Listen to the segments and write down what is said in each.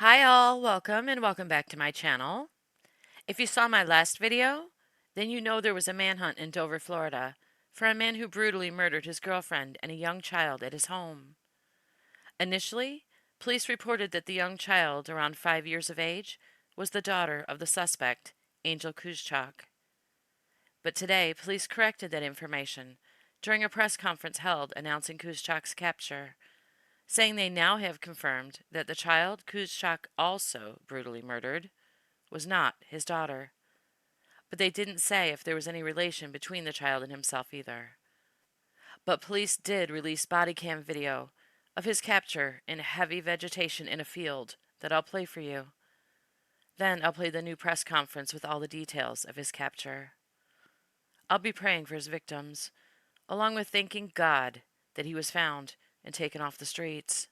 Hi all, welcome and welcome back to my channel. If you saw my last video, then you know there was a manhunt in Dover, Florida for a man who brutally murdered his girlfriend and a young child at his home. Initially, police reported that the young child, around 5 years of age, was the daughter of the suspect, Angel Kuzchak. But today, police corrected that information during a press conference held announcing Kuzchak's capture, saying they now have confirmed that the child Kuzchak also brutally murdered was not his daughter. But they didn't say if there was any relation between the child and himself either. But police did release body cam video of his capture in heavy vegetation in a field that I'll play for you. Then I'll play the new press conference with all the details of his capture. I'll be praying for his victims, along with thanking God that he was found and taken off the streets.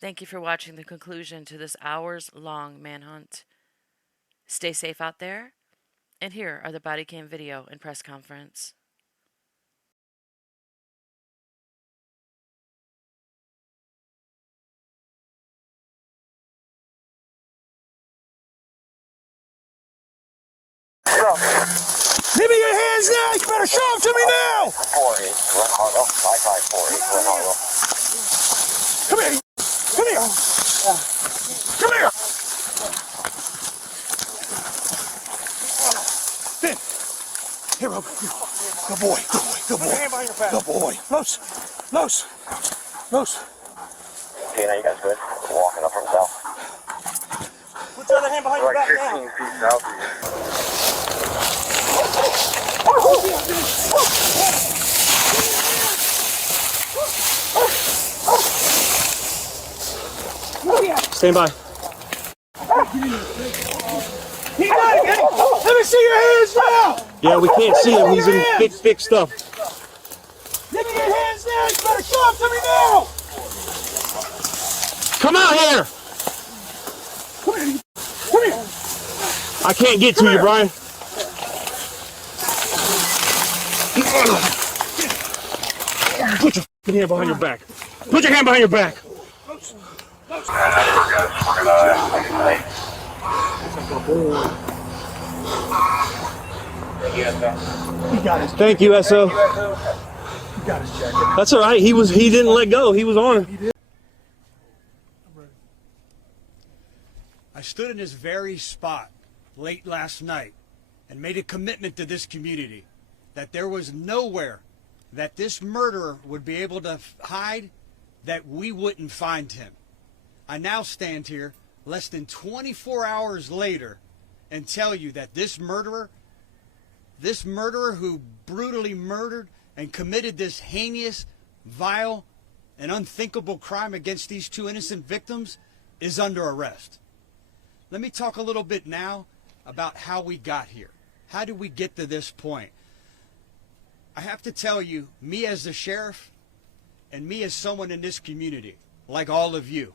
Thank you for watching the conclusion to this hours-long manhunt. Stay safe out there, and here are the body cam video and press conference. Give me your hands now! You better show them to me now! 48, Glen Harlow, 5548, Glen Harlow. Come here! Come here! Come here! Finn! Here, Rob. Good boy, good boy, good boy. Hand behind your back. Good boy. Los! Los! Los! Okay, now you guys good? Walking up from south. Put your other hand behind your back now. 15 feet south of you. Stand by. He got it, Eddie. Let me see your hands now. Yeah, we can't see him. He's in thick stuff. Give me your hands now. You better show them to me now. Come out here. Come here. Come here. I can't get to you, Brian. Put your hand behind your back. Put your hand behind your back. Thank you, SO. That's all right. He didn't let go. He was on it. I stood in this very spot late last night and made a commitment to this community that there was nowhere that this murderer would be able to hide that we wouldn't find him. I now stand here less than 24 hours later and tell you that this murderer who brutally murdered and committed this heinous, vile, and unthinkable crime against these two innocent victims is under arrest. Let me talk a little bit now about how we got here. How did we get to this point? I have to tell you, me as the sheriff and me as someone in this community, like all of you,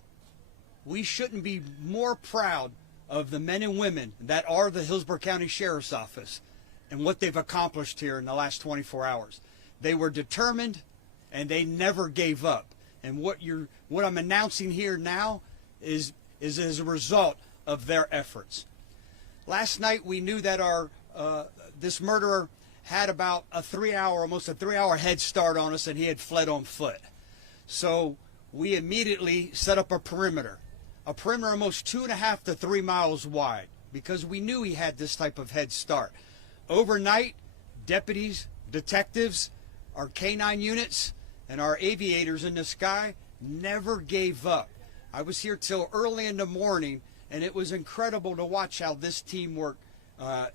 we shouldn't be more proud of the men and women that are the Hillsborough County Sheriff's Office and what they've accomplished here in the last 24 hours. They were determined and they never gave up. And what I'm announcing here now is as a result of their efforts. Last night we knew that this murderer had about almost a 3-hour head start on us, and he had fled on foot. So we immediately set up a perimeter almost 2.5 to 3 miles wide, because we knew he had this type of head start. Overnight, deputies, detectives, our K-9 units, and our aviators in the sky never gave up. I was here till early in the morning, and it was incredible to watch how this teamwork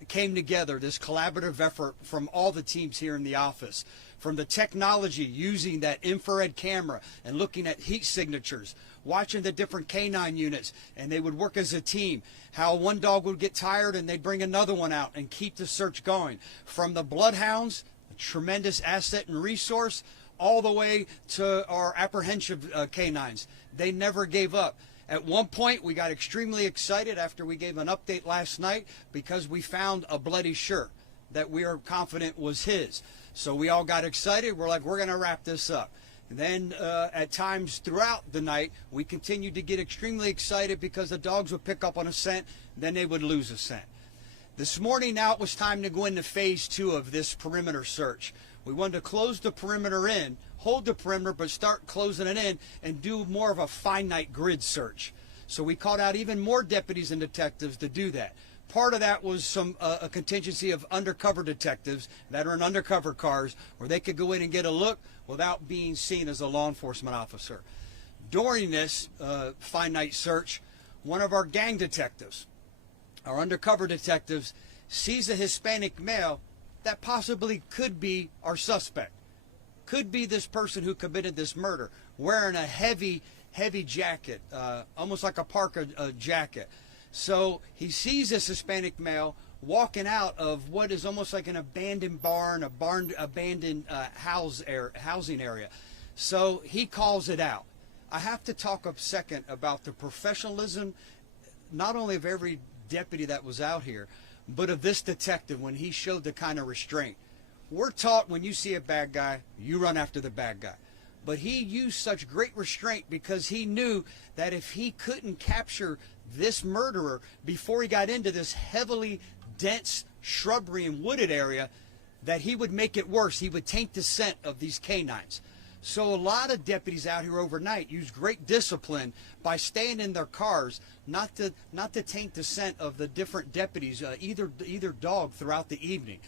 came together, this collaborative effort from all the teams here in the office, from the technology using that infrared camera and looking at heat signatures, watching the different K-9 units, and they would work as a team, how one dog would get tired and they'd bring another one out and keep the search going, from the bloodhounds, a tremendous asset and resource, all the way to our apprehensive K-9s. They never gave up. At one point, we got extremely excited after we gave an update last night because we found a bloody shirt that we are confident was his. So we all got excited. We're like, we're going to wrap this up. Then at times throughout the night, we continued to get extremely excited because the dogs would pick up on a scent, then they would lose a scent. This morning now it was time to go into phase 2 of this perimeter search. We wanted to close the perimeter in, hold the perimeter, but start closing it in and do more of a finite grid search. So we called out even more deputies and detectives to do that. Part of that was a contingency of undercover detectives that are in undercover cars where they could go in and get a look without being seen as a law enforcement officer. During this finite search, one of our gang detectives, our undercover detectives, sees a Hispanic male that possibly could be our suspect, could be this person who committed this murder, wearing a heavy jacket, almost like a parka jacket. So he sees this Hispanic male walking out of what is almost like an abandoned barn, abandoned housing area. So he calls it out. I have to talk a second about the professionalism, not only of every deputy that was out here, but of this detective when he showed the kind of restraint. We're taught when you see a bad guy, you run after the bad guy. But he used such great restraint because he knew that if he couldn't capture this murderer before he got into this heavily dense shrubbery and wooded area, that he would make it worse. He would taint the scent of these canines. So a lot of deputies out here overnight use great discipline by staying in their cars, not to taint the scent of the different deputies, either dog throughout the evening.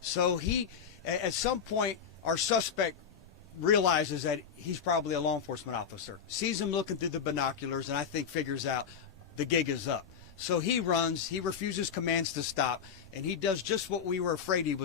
So he, at some point, our suspect realizes that he's probably a law enforcement officer, sees him looking through the binoculars, and I think figures out the gig is up. So he runs, he refuses commands to stop, and he does just what we were afraid he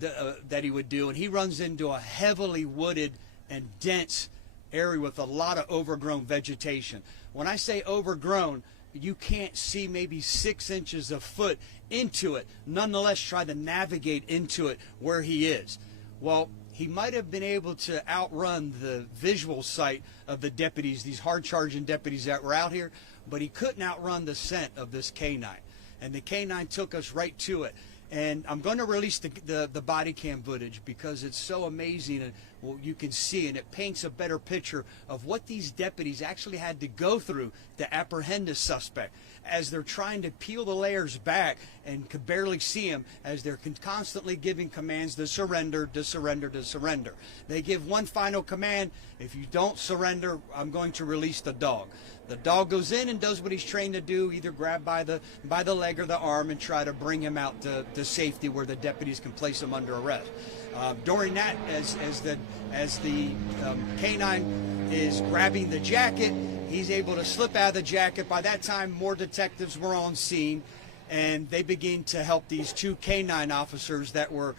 that he would do, and he runs into a heavily wooded and dense area with a lot of overgrown vegetation. When I say overgrown, you can't see maybe 6 inches of foot into it, nonetheless try to navigate into it where he is. Well, he might have been able to outrun the visual sight of the deputies, these hard-charging deputies that were out here, but he couldn't outrun the scent of this canine. And the canine took us right to it. And I'm going to release the body cam footage because it's so amazing, and well, you can see, and it paints a better picture of what these deputies actually had to go through to apprehend this suspect, as they're trying to peel the layers back and could barely see him, as they're constantly giving commands to surrender, to surrender, to surrender. They give one final command: if you don't surrender, I'm going to release the dog. The dog goes in and does what he's trained to do, either grab by the leg or the arm and try to bring him out to safety where the deputies can place him under arrest. During that, as the canine is grabbing the jacket, he's able to slip out of the jacket. By that time, more detectives were on scene, and they begin to help these 2 canine officers that were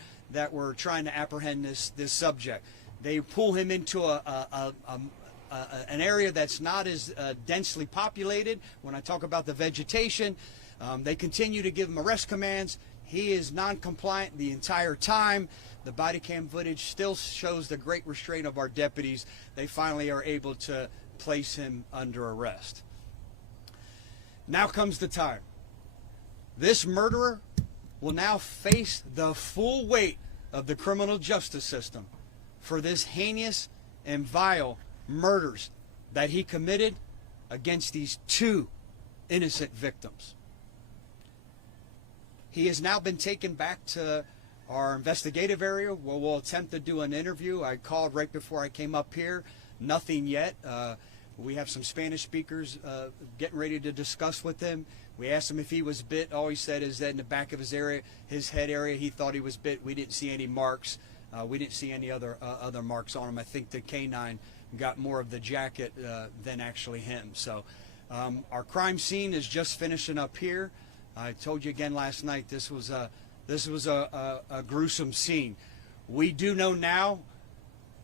trying to apprehend this subject. They pull him into an area that's not as densely populated. When I talk about the vegetation, they continue to give him arrest commands. He is non-compliant the entire time. The body cam footage still shows the great restraint of our deputies. They finally are able to place him under arrest. Now comes the time. This murderer will now face the full weight of the criminal justice system for this heinous and vile murders that he committed against these 2 innocent victims. He has now been taken back to our investigative area where we'll attempt to do an interview. I called right before I came up here. Nothing yet. We have some Spanish speakers getting ready to discuss with him. We asked him if he was bit. All he said is that in the back of his head area, he thought he was bit. We didn't see any marks. We didn't see any other marks on him. I think the canine got more of the jacket than actually him. So our crime scene is just finishing up here. I told you again last night, this was a gruesome scene. We do know now,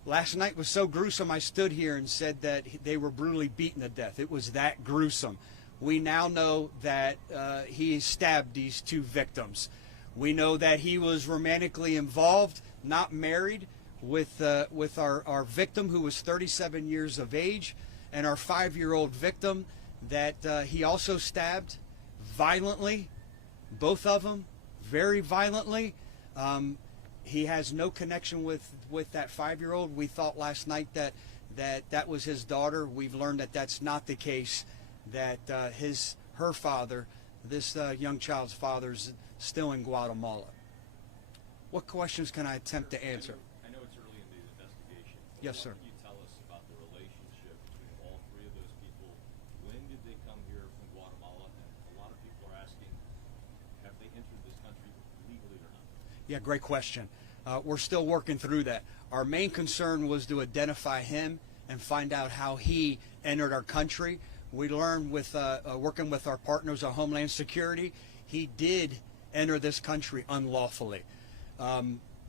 last night was so gruesome, I stood here and said that they were brutally beaten to death. It was that gruesome. We now know that he stabbed these 2 victims. We know that he was romantically involved, not married, with our victim, who was 37 years of age, and our 5-year-old victim that he also stabbed violently, both of them very violently. He has no connection with that 5-year-old. We thought last night that was his daughter. We've learned that that's not the case. That her father, this young child's father, is still in Guatemala. What questions can I attempt to answer? I know it's early in the investigation. Yes, sir. What can you tell us about the relationship between all three of those people? When did they come here from Guatemala? And a lot of people are asking, have they entered this country legally or not? Yeah, great question. We're still working through that. Our main concern was to identify him and find out how he entered our country. We learned with working with our partners at Homeland Security, he did enter this country unlawfully.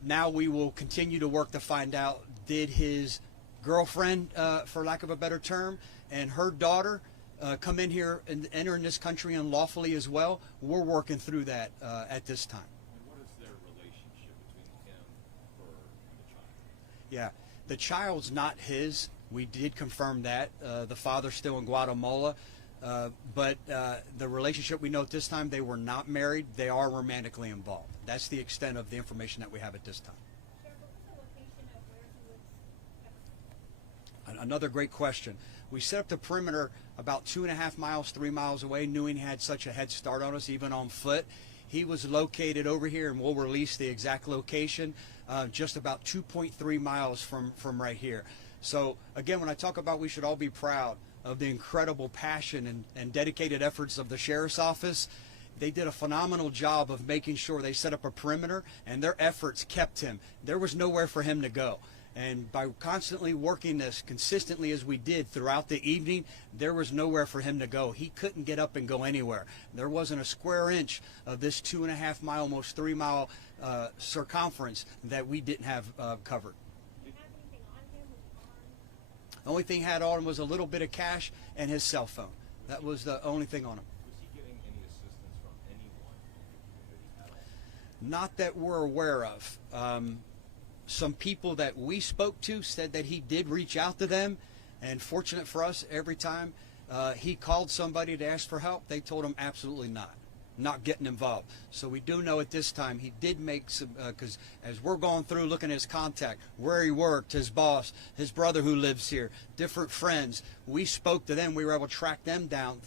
Now we will continue to work to find out, did his girlfriend, for lack of a better term, and her daughter come in here and enter in this country unlawfully as well? We're working through that at this time. And what is their relationship between him, her, and the child? Yeah, the child's not his. We did confirm that. The father's still in Guatemala. But the relationship we know at this time, they were not married. They are romantically involved. That's the extent of the information that we have at this time. Sheriff, what was the location of where he was? Another great question. We set up the perimeter about 2.5 miles, 3 miles away, knowing he had such a head start on us, even on foot. He was located over here, and we'll release the exact location, just about 2.3 miles from right here. So again, when I talk about we should all be proud of the incredible passion and dedicated efforts of the Sheriff's Office, they did a phenomenal job of making sure they set up a perimeter, and their efforts kept him. There was nowhere for him to go. And by constantly working this consistently as we did throughout the evening, there was nowhere for him to go. He couldn't get up and go anywhere. There wasn't a square inch of this 2.5 mile, almost 3 mile circumference that we didn't have covered. Did he have anything on him? Was he armed? The only thing he had on him was a little bit of cash and his cell phone. That was the only thing on him. Was he getting any assistance from anyone in the community at all? Not that we're aware of. Some people that we spoke to said that he did reach out to them, and fortunate for us, every time he called somebody to ask for help, they told him absolutely not getting involved. So we do know at this time he did make some, because as we're going through looking at his contact, where he worked, his boss, his brother who lives here, different friends, we spoke to them. We were able to track them down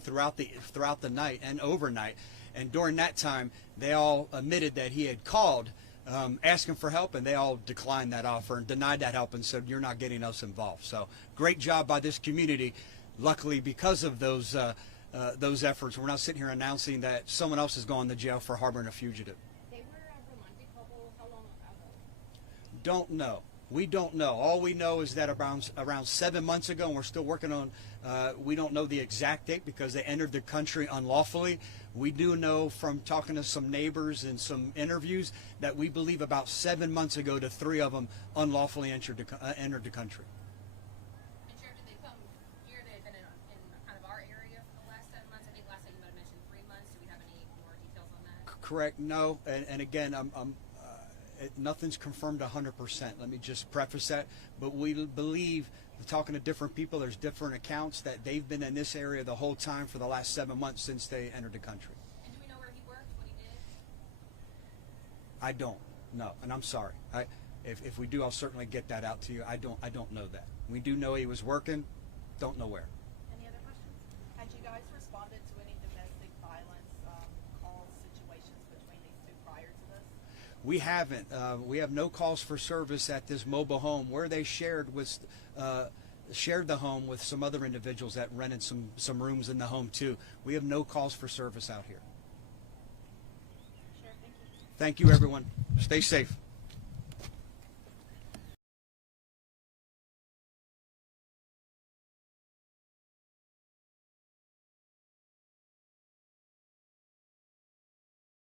throughout the night and overnight. And during that time, they all admitted that he had called asking for help, and they all declined that offer and denied that help and said, you're not getting us involved. So great job by this community. Luckily, because of those efforts, we're not sitting here announcing that someone else is going to jail for harboring a fugitive. They were a romantic couple. How long ago? Don't know. We don't know. All we know is that around 7 months ago, and we're still working on, we don't know the exact date because they entered the country unlawfully. We do know from talking to some neighbors and some interviews that we believe about 7 months ago, the three of them unlawfully entered the country. And Sheriff, did they come here? They've been in kind of our area for the last 7 months. I think last time you might have mentioned 3 months. Do we have any more details on that? Correct. No. And again, nothing's confirmed 100%. Let me just preface that. But we believe, talking to different people, there's different accounts that they've been in this area the whole time for the last 7 months since they entered the country. And do we know where he worked, what he did? I don't know, and I'm sorry. If we do, I'll certainly get that out to you. I don't know that. We do know he was working. Don't know where. Any other questions? Had you guys responded to any domestic violence calls, situations between these two prior to this? We haven't. We have no calls for service at this mobile home where they shared the home with some other individuals that rented some rooms in the home too. We have no calls for service out here. Sheriff, thank you. Thank you, everyone. Stay safe.